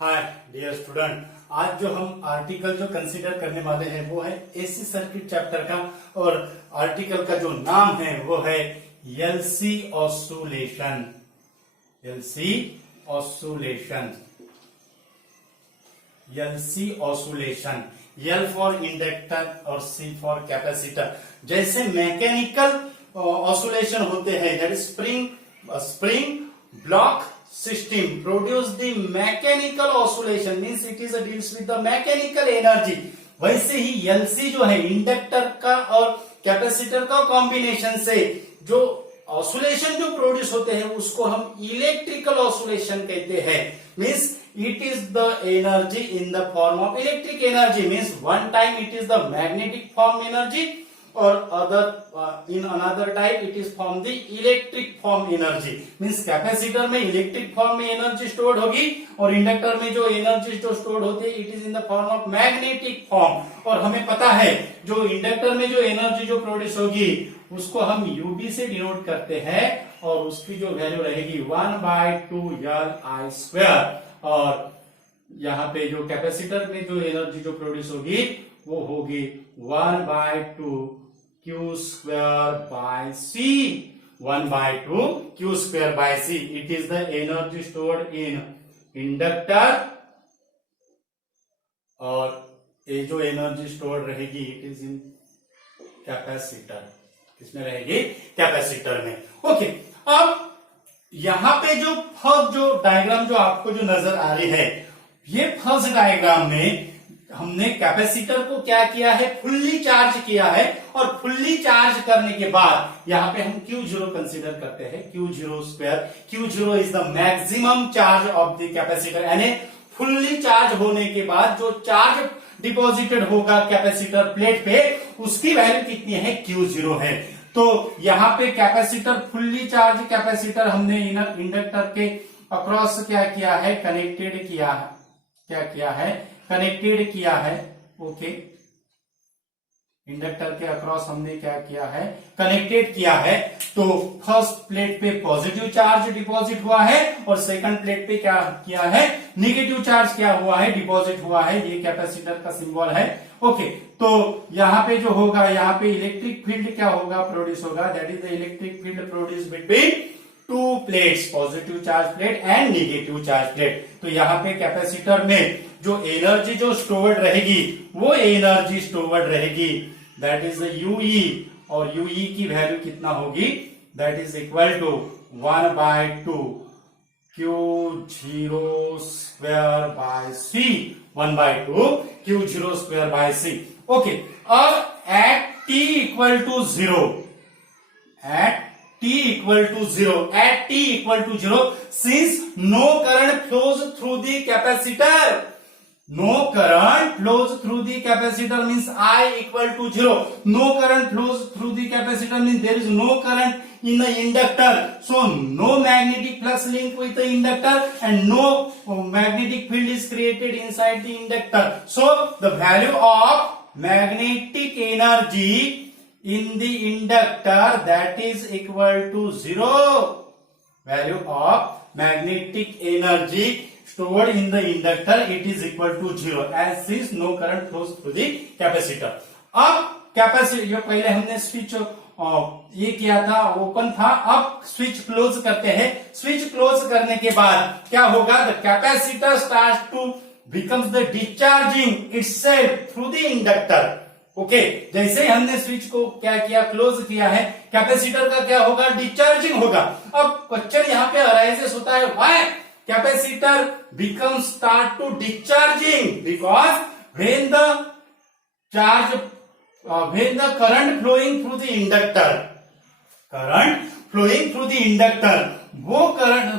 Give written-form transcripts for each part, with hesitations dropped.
Hi dear student, आज जो हम आर्टिकल जो कंसीडर करने वाले हैं वो है एसी सर्किट चैप्टर का। और आर्टिकल का जो नाम है वो है LC oscillation. LC oscillation, LC oscillation. L for inductor और सी फॉर कैपेसिटर। जैसे मैकेनिकल ऑसिलेशन होते हैं, that is spring block system produce the mechanical oscillation, means it is a deals with the mechanical energy। वैसे ही LC जो है inductor का और capacitor का कॉम्बिनेशन से जो ऑसिलेशन जो प्रोड्यूस होते हैं उसको हम इलेक्ट्रिकल ऑसिलेशन कहते हैं। Means it is the energy in the form of electric energy. Means one time it is the magnetic form energy और other in another type it is from the electric form energy. Means capacitor में electric form में energy stored होगी और inductor में जो energy जो stored होती है it is in the form of magnetic form. और हमें पता है जो इंडक्टर में जो एनर्जी जो प्रोड्यूस होगी उसको हम यूबी से डिनोट करते हैं और उसकी जो वैल्यू रहेगी 1/2Li²। और यहाँ पे जो कैपेसिटर में जो एनर्जी जो प्रोड्यूस होगी वो होगी 1/2Q²/C। 1/2Q²/C। It is the energy stored in inductor और ये जो एनर्जी स्टोर रहेगी इट इज इन कैपेसिटर। किसमें रहेगी? कैपेसिटर में। ओके, अब यहां पे जो फर्स्ट जो डायग्राम जो आपको जो नजर आ रही है, ये फर्स्ट डायग्राम में हमने कैपेसिटर को क्या किया है? फुल्ली चार्ज किया है। और फुल्ली चार्ज करने के बाद यहाँ पे हम Q0 कंसीडर करते हैं। Q0²। Q0 is the maximum charge of the capacitor, यानी फुल्ली चार्ज होने के बाद जो चार्ज डिपॉजिटेड होगा कैपेसिटर प्लेट पे उसकी वैल्यू कितनी है? Q0 है। तो यहाँ पे कैपेसिटर फुल्ली चार्ज कैपेसिटर हमने इंडक्टर के अक्रॉस क्या किया है? कनेक्टेड किया है। क्या किया है? कनेक्टेड किया है। ओके, इंडक्टर के अक्रॉस हमने क्या किया है? कनेक्टेड किया है। तो फर्स्ट प्लेट पे पॉजिटिव चार्ज डिपॉजिट हुआ है और सेकंड प्लेट पे क्या किया है? नेगेटिव चार्ज क्या हुआ है? डिपॉजिट हुआ है। ये कैपेसिटर का सिंबल है। ओके, तो यहाँ पे जो होगा, यहाँ पे इलेक्ट्रिक फील्ड क्या होगा? प्रोड्यूस होगा। That is the electric field produce between two plates, positive charge plate and negative charge plate. तो यहाँ पे कैपेसिटर में जो एनर्जी जो स्टोर्ड रहेगी वो एनर्जी स्टोर्ड रहेगी, दैट इज यूई। और यूई की वैल्यू कितना होगी? That is equal to 1/2Q0²/C। 1/2Q0²/C। Okay, अब at t equal to 0, at t equal to 0, since no current flows through the capacitor, no current flows through the capacitor means I equal to 0. No current flows through the capacitor means there is no current in the inductor. So no magnetic flux link with the inductor and no magnetic field is created inside the inductor. So the value of magnetic energy in the inductor that is equal to 0. Value of magnetic energy stored in the inductor it is equal to 0 as since no current flows through the capacitor. अब capacitor जो पहले हमने switch ये किया था, open था, अब switch close करते हैं। स्विच क्लोज करने के बाद क्या होगा? The capacitor start to becomes the discharging itself through the inductor. Okay, जैसे ही हमने स्विच को क्या किया? क्लोज किया है, कैपेसिटर का क्या होगा? डिस्चार्जिंग होगा। अब क्वेश्चन यहाँ पे अराइजेस होता है, why capacitor become start to discharging? Because when the current flowing through the inductor, वो करंट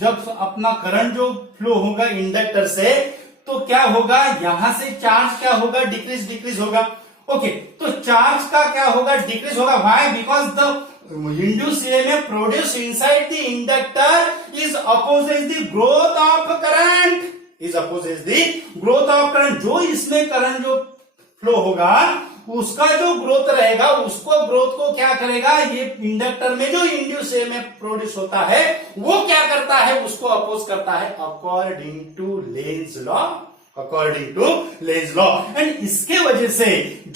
जब अपना करंट जो फ्लो होगा इंडक्टर से तो क्या होगा? यहां से चार्ज क्या होगा? डिक्रीज होगा। ओके, तो चार्ज का क्या होगा? डिक्रीज होगा। Why? Because the induced EMF produce inside the inductor is opposes the growth of current. जो इसमें करंट जो फ्लो होगा उसका जो ग्रोथ रहेगा, उसको ग्रोथ को क्या करेगा, ये इंडक्टर में जो इंड्यूस ईएमएफ प्रोड्यूस होता है वो क्या करता है, उसको अपोज करता है according to Lenz law, according to Lenz law. And इसके वजह से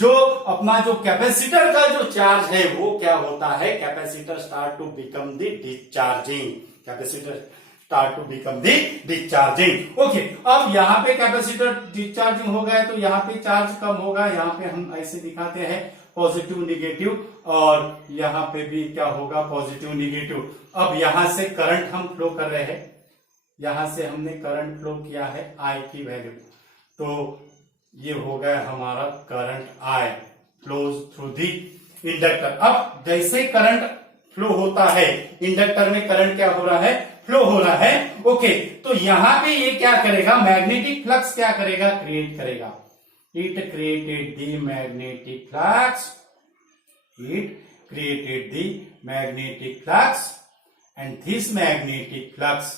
जो अपना जो कैपेसिटर का जो चार्ज है वो क्या होता है, capacitor start to become the discharging, capacitor start to become the discharging. Okay, अब यहाँ पे कैपेसिटर डिस्चार्जिंग हो गया तो यहाँ पे चार्ज कम होगा, यहाँ पे हम ऐसे दिखाते हैं पॉजिटिव निगेटिव, और यहाँ पे भी क्या होगा, पॉजिटिव निगेटिव। अब यहां से करंट हम फ्लो कर रहे हैं, यहां से हमने करंट फ्लो किया है आई की वैल्यू, तो ये हो गया हमारा current I flows through the inductor. अब जैसे करंट फ्लो होता है, इंडक्टर में करंट क्या हो रहा है, फ्लो हो रहा है। ओके, तो यहां पे ये क्या करेगा, मैग्नेटिक फ्लक्स क्या करेगा, क्रिएट करेगा। It created the magnetic flux, it created the magnetic flux, and this magnetic flux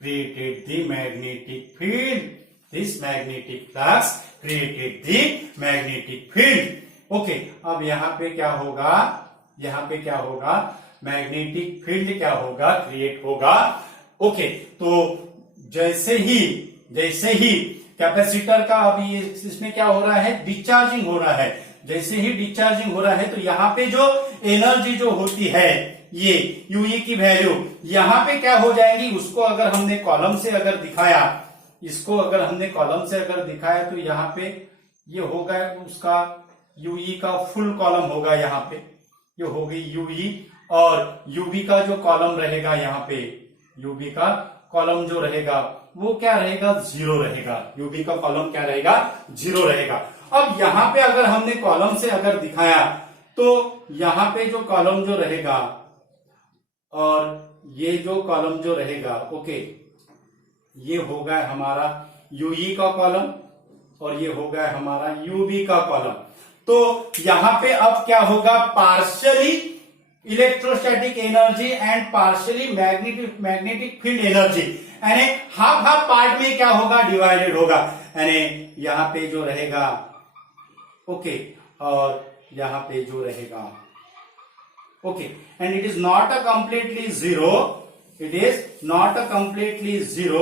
created the magnetic field, this magnetic flux created the magnetic field. Okay, अब यहां पे क्या होगा, यहां पे क्या होगा, मैग्नेटिक फील्ड क्या होगा, क्रिएट होगा। ओके, तो जैसे ही कैपेसिटर का अभी इसमें क्या हो रहा है, डिस्चार्जिंग हो रहा है, जैसे ही डिस्चार्जिंग हो रहा है तो यहाँ पे जो एनर्जी जो होती है, ये यूई की वैल्यू यहां पे क्या हो जाएगी, उसको अगर हमने कॉलम से अगर दिखाया, इसको अगर हमने कॉलम से अगर दिखाया तो यहाँ पे ये होगा उसका यूई का फुल कॉलम होगा, यहाँ पे ये हो गई यूई, और यूवी का जो कॉलम रहेगा, यहाँ पे यूवी का कॉलम जो रहेगा वो क्या रहेगा, जीरो रहेगा, यूवी का कॉलम क्या रहेगा, जीरो रहेगा। अब यहाँ पे अगर हमने कॉलम से अगर दिखाया तो यहाँ पे जो कॉलम जो रहेगा और ये जो कॉलम जो रहेगा, ओके, ये हो गया हमारा यूई का कॉलम और ये हो गया हमारा यूवी का कॉलम। तो यहां पे अब क्या होगा, partially electrostatic energy and partially magnetic field energy, यानी हाफ पार्ट में क्या होगा, डिवाइडेड होगा, यानी यहां पे जो रहेगा, ओके, और यहां पे जो रहेगा, okay, and it is not a completely zero, it is not a completely zero,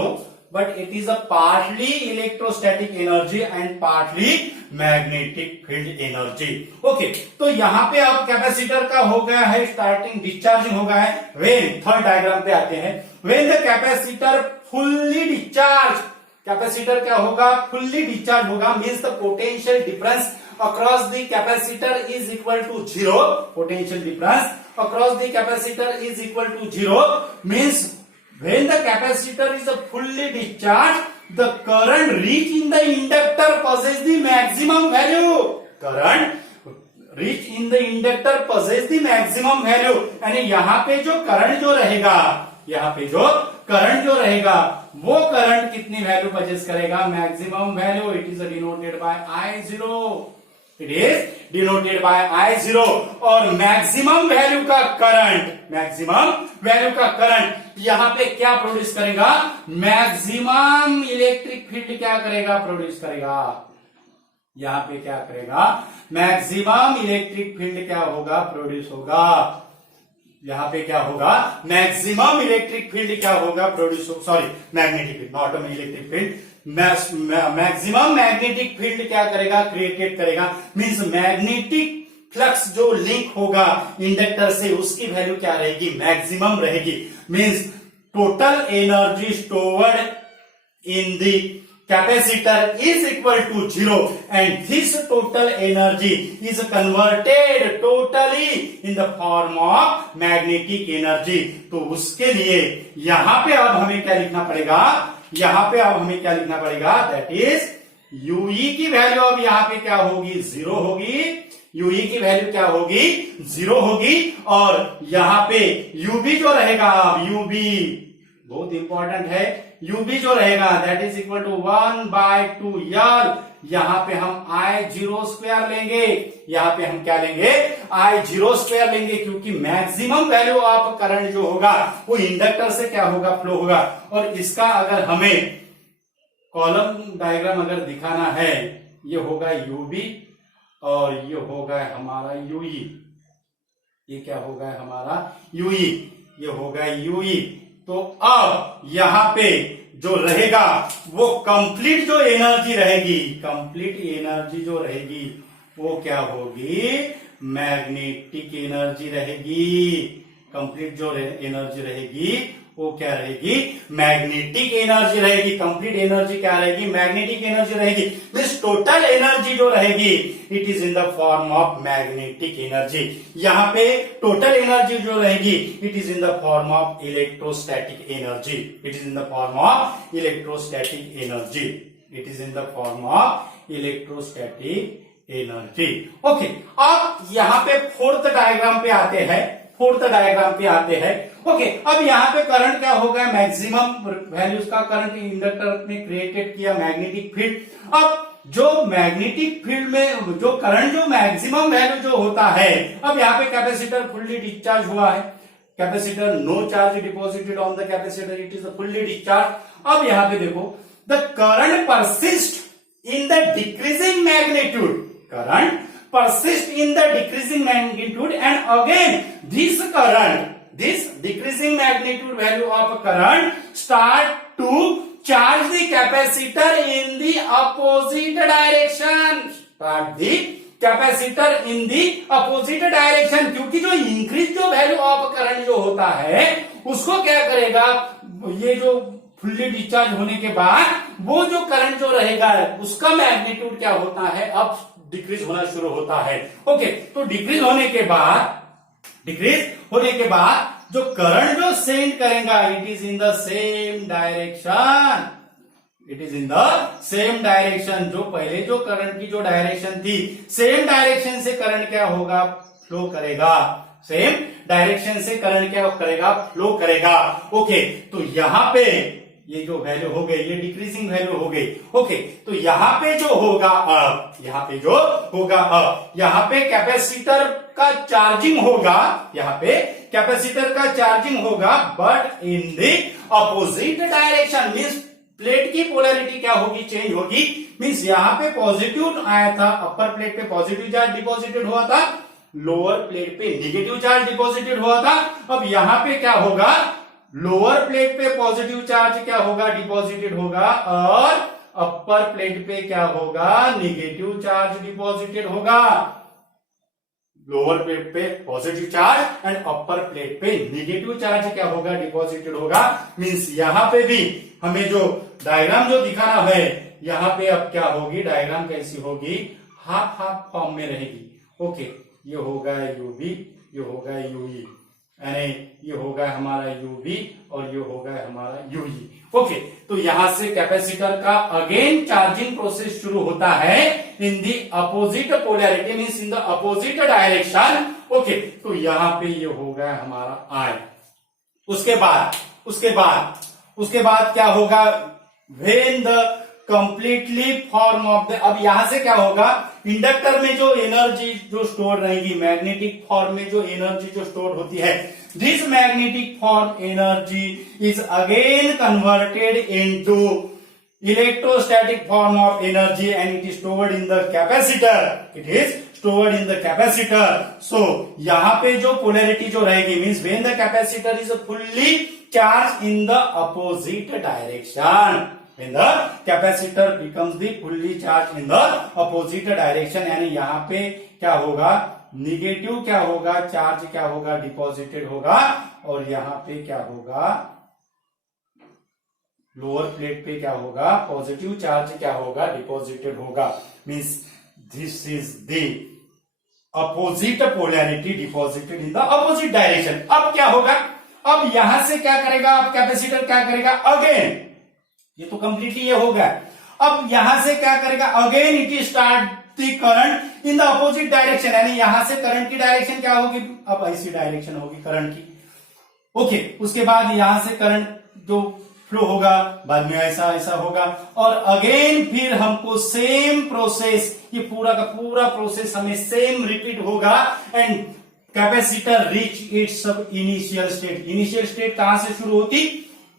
but it is a partly electrostatic energy and partly magnetic field energy. okay, तो यहाँ पे अब कैपेसिटर का हो गया है स्टार्टिंग, डिस्चार्जिंग हो गया है। when, थर्ड डायग्राम पे आते हैं, when the capacitor fully discharged, capacitor क्या होगा, फुल्ली डिस्चार्ज होगा, means the potential difference across the capacitor is equal to 0, potential difference across the capacitor is equal to 0, means when the capacitor is fully discharged, the current reach in the inductor possess the maximum value, current reach in the inductor possess the maximum value, यानी यहाँ पे जो current जो रहेगा, यहाँ पे जो current जो रहेगा वो करंट कितनी वैल्यू परचेज करेगा, maximum value, it is denoted by I0, it is denoted by I0, और मैक्सिमम वैल्यू का करंट, मैक्सिमम वैल्यू का करंट यहां पे क्या प्रोड्यूस करेगा, मैक्सिमम इलेक्ट्रिक फील्ड क्या करेगा, प्रोड्यूस करेगा, यहां पे क्या करेगा, मैक्सिमम इलेक्ट्रिक फील्ड क्या होगा, प्रोड्यूस होगा, यहां पे क्या होगा, मैक्सिमम इलेक्ट्रिक फील्ड क्या होगा, produce, sorry magnetic field, not electric field, maximum magnetic field क्या करेगा, क्रिएटेड करेगा, मींस मैग्नेटिक फ्लक्स जो लिंक होगा इंडक्टर से उसकी वैल्यू क्या रहेगी, मैक्सिमम रहेगी, means total energy stored in the capacitor is equal to 0 and this total energy is converted totally in the form of magnetic energy। तो उसके लिए यहां पे अब हमें क्या लिखना पड़ेगा, यहां पे अब हमें क्या लिखना पड़ेगा, दैट इज यूई की वैल्यू अब यहां पे क्या होगी, 0 होगी, यूई की वैल्यू क्या होगी, 0 होगी, और यहां पे यूबी जो रहेगा, अब यूबी बहुत इंपॉर्टेंट है, यूबी जो रहेगा दैट इज इक्वल टू 1/2 यहां पे हम I0² लेंगे, यहां पे हम क्या लेंगे, I0² लेंगे, क्योंकि मैक्सिमम वैल्यू ऑफ करंट जो होगा वो इंडक्टर से क्या होगा, फ्लो होगा। और इसका अगर हमें कॉलम डायग्राम अगर दिखाना है, ये होगा यूबी और ये होगा हमारा यूई। ये क्या होगा हमारा यूई, ये होगा यूई। तो अब यहां पे जो रहेगा वो कंप्लीट जो एनर्जी रहेगी, कंप्लीट एनर्जी जो रहेगी वो क्या होगी, मैग्नेटिक एनर्जी रहेगी। कंप्लीट जो एनर्जी रहेगी वो क्या रहेगी, मैग्नेटिक एनर्जी रहेगी। कंप्लीट एनर्जी क्या रहेगी, मैग्नेटिक एनर्जी रहेगी। मीन्स टोटल एनर्जी जो रहेगी it is in the form of magnetic energy. यहाँ पे टोटल एनर्जी जो रहेगी it is in the form of electrostatic energy. It is in the form of electrostatic energy. It is in the form of electrostatic energy. Okay, अब यहाँ पे fourth diagram पे आते हैं। फोर्थ डायग्राम पे आते हैं। ओके, अब यहाँ पे करंट क्या होगा, मैक्सिमम वैल्यूज का करंट इंडक्टर ने क्रिएटेड किया, मैग्नेटिक फील्ड। अब जो मैग्नेटिक फील्ड में जो करंट जो मैक्सिमम वैल्यू जो होता है, अब यहाँ पे कैपेसिटर फुल्ली डिस्चार्ज हुआ है। Capacitor no charge deposited on the capacitor, it is fully discharge. अब यहाँ पे देखो, the current persist in the decreasing magnitude. Current persist in the decreasing magnitude, and again this decreasing magnitude value of current start to charge the capacitor in the opposite direction. Start the capacitor in the opposite direction, क्योंकि जो increase जो value of current जो होता है उसको क्या करेगा, ये जो फुल्ली डिस्चार्ज होने के बाद वो जो करंट जो रहेगा उसका मैग्नीट्यूड क्या होता है, अब डिक्रीज होना शुरू होता है। ओके, तो डिक्रीज होने के बाद जो करंट जो सेंड करेगा it is in the same direction. It is in the same direction. जो पहले जो करंट की जो डायरेक्शन थी, सेम डायरेक्शन से करंट क्या होगा, फ्लो करेगा। सेम डायरेक्शन से करंट क्या करेगा, फ्लो करेगा। ओके, तो यहां पे ये जो वैल्यू हो गई ये डिक्रीजिंग वैल्यू हो गई। ओके, तो यहाँ पे जो होगा अब, यहाँ पे जो होगा अब, यहाँ पे कैपेसिटर का चार्जिंग होगा, यहाँ पे कैपेसिटर का चार्जिंग होगा, but in the opposite direction. Means plate की पोलैरिटी क्या होगी, चेंज होगी। मीन्स यहाँ पे पॉजिटिव आया था, अपर प्लेट पे पॉजिटिव चार्ज डिपॉजिटेड हुआ था, लोअर प्लेट पे निगेटिव चार्ज डिपॉजिटेड हुआ था। अब यहाँ पे क्या होगा, लोअर प्लेट पे पॉजिटिव चार्ज क्या होगा, डिपॉजिटेड होगा, और अपर प्लेट पे क्या होगा, निगेटिव चार्ज डिपॉजिटेड होगा। लोअर प्लेट पे positive charge and upper plate पे निगेटिव चार्ज क्या होगा, डिपॉजिटेड होगा। मींस यहां पे भी हमें जो डायग्राम जो दिखाना है, यहां पे अब क्या होगी, डायग्राम कैसी होगी, हाफ हाफ फॉर्म में रहेगी। ओके, ये होगा यूबी, ये होगा यूई, यानी ये होगा हमारा यूबी और ये होगा हमारा यूई। ओके, तो यहां से कैपेसिटर का अगेन चार्जिंग प्रोसेस शुरू होता है in the opposite polarity, means in the opposite direction. Okay, तो यहां पे ये होगा हमारा आई। उसके बाद क्या होगा, when the completely form of the, अब यहां से क्या होगा, इंडक्टर में जो एनर्जी जो स्टोर रहेगी, मैग्नेटिक फॉर्म में जो एनर्जी जो स्टोर होती है, this magnetic form energy is again converted into electrostatic form of energy and it is stored in the capacitor. It is stored in the capacitor. So यहाँ पे जो polarity जो रहेगी, means when the capacitor is fully charged in the opposite direction. When the capacitor becomes the fully charged in the opposite direction, यानी यहाँ पे क्या होगा, निगेटिव क्या होगा, चार्ज क्या होगा, डिपॉजिटेड होगा, और यहाँ पे क्या होगा, लोअर प्लेट पे क्या होगा, पॉजिटिव चार्ज क्या होगा, डिपॉजिटेड होगा। Means this is the opposite polarity deposited in the opposite direction. अब क्या होगा, अब यहां से क्या करेगा, अब कैपेसिटर क्या करेगा, अगेन ये तो कंप्लीटली ये हो गया। अब यहां से क्या करेगा, again it start the current in the opposite direction, यानी यहां से करंट की डायरेक्शन क्या होगी, अब ऐसी डायरेक्शन होगी करंट की। ओके, उसके बाद यहां से करंट जो फ्लो होगा, बाद में ऐसा ऐसा होगा, और अगेन फिर हमको सेम प्रोसेस, ये पूरा का पूरा प्रोसेस हमें सेम रिपीट होगा, and capacitor reach its initial state. Initial state कहां से शुरू होती,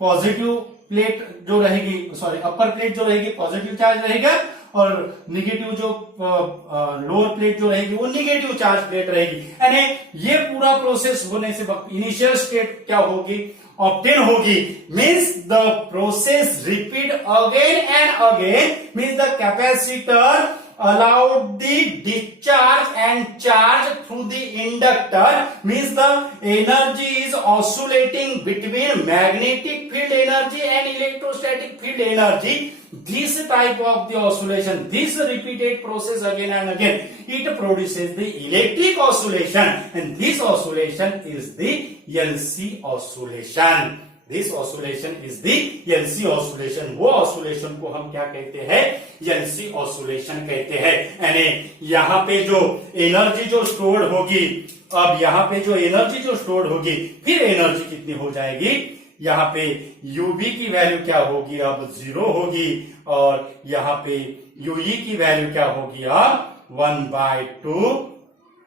पॉजिटिव प्लेट जो रहेगी, सॉरी अपर प्लेट जो रहेगी पॉजिटिव चार्ज रहेगा, और निगेटिव जो लोअर प्लेट जो रहेगी वो निगेटिव चार्ज प्लेट रहेगी। यानी ये पूरा प्रोसेस होने से इनिशियल स्टेट क्या होगी, ऑब्टेन होगी। Means the process repeat again and again, means the capacitor allowed the discharge and charge through the inductor, means the energy is oscillating between magnetic field energy and electrostatic field energy. This type of the oscillation, this repeated process again and again, it produces the electric oscillation, and this oscillation is the LC oscillation. This oscillation is the LC oscillation. वो oscillation को हम क्या कहते हैं, LC oscillation कहते हैं। यानी यहाँ पे जो एनर्जी जो स्टोर्ड होगी, अब यहाँ पे जो एनर्जी जो स्टोर्ड होगी, फिर एनर्जी कितनी हो जाएगी, यहाँ पे यूबी की वैल्यू क्या होगी, अब 0 होगी, और यहाँ पे यूई की वैल्यू क्या होगी, अब 1/2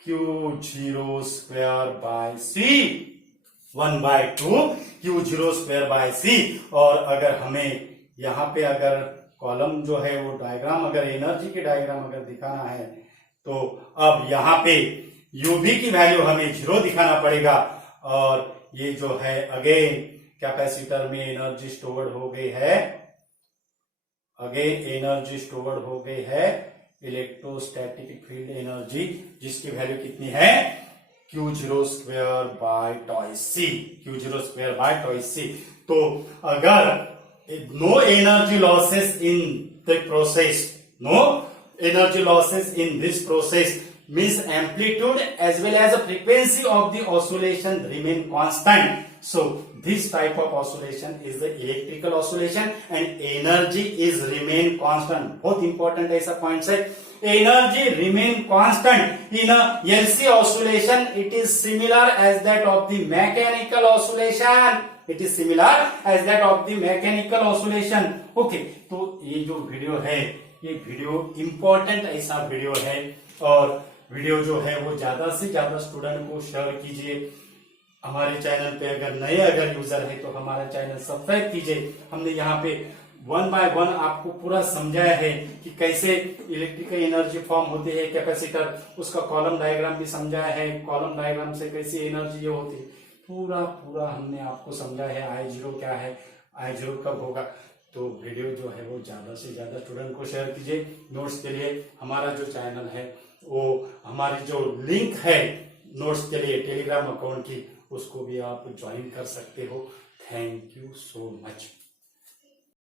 Q0 square by C, 1/2 Q0 square by C. और अगर हमें यहाँ पे अगर कॉलम जो है वो डायग्राम, अगर एनर्जी की डायग्राम अगर दिखाना है, तो अब यहाँ पे यूबी की वैल्यू हमें 0 दिखाना पड़ेगा, और ये जो है अगेन कैपेसिटर में एनर्जी स्टोर्ड हो गई है, अगेन एनर्जी स्टोर्ड हो गई है, इलेक्ट्रोस्टैटिक फील्ड एनर्जी, जिसकी वैल्यू कितनी है, Q0 square by twice C, Q0 square by twice C. तो अगर no energy losses in the process, no energy losses in this process, means amplitude as well as the frequency of the oscillation remain constant. So this type of oscillation is the electrical oscillation, and energy is remain constant. बहुत important ऐसा point है, energy remain constant in a LC oscillation. It is similar as that of the mechanical oscillation. It is similar as that of the mechanical oscillation. Okay, तो ये जो video है, ये video important ऐसा video है, और video जो है वो ज्यादा से ज्यादा स्टूडेंट को शेयर कीजिए। हमारे चैनल पे अगर नए अगर यूजर है तो हमारा चैनल सब्सक्राइब कीजिए। हमने यहाँ पे 1 बाय 1 आपको पूरा समझाया है कि कैसे इलेक्ट्रिकल एनर्जी फॉर्म होती है, कैपेसिटर, उसका कॉलम डायग्राम भी समझाया है, कॉलम डायग्राम से कैसी एनर्जी ये होती है, पूरा हमने आपको समझाया है। I0 क्या है, I0 कब होगा। तो वीडियो जो है वो ज्यादा से ज्यादा स्टूडेंट को शेयर कीजिए। नोट्स के लिए हमारा जो चैनल है, वो हमारी जो लिंक है नोट्स के लिए टेलीग्राम अकाउंट की, उसको भी आप ज्वाइन कर सकते हो। Thank you so much.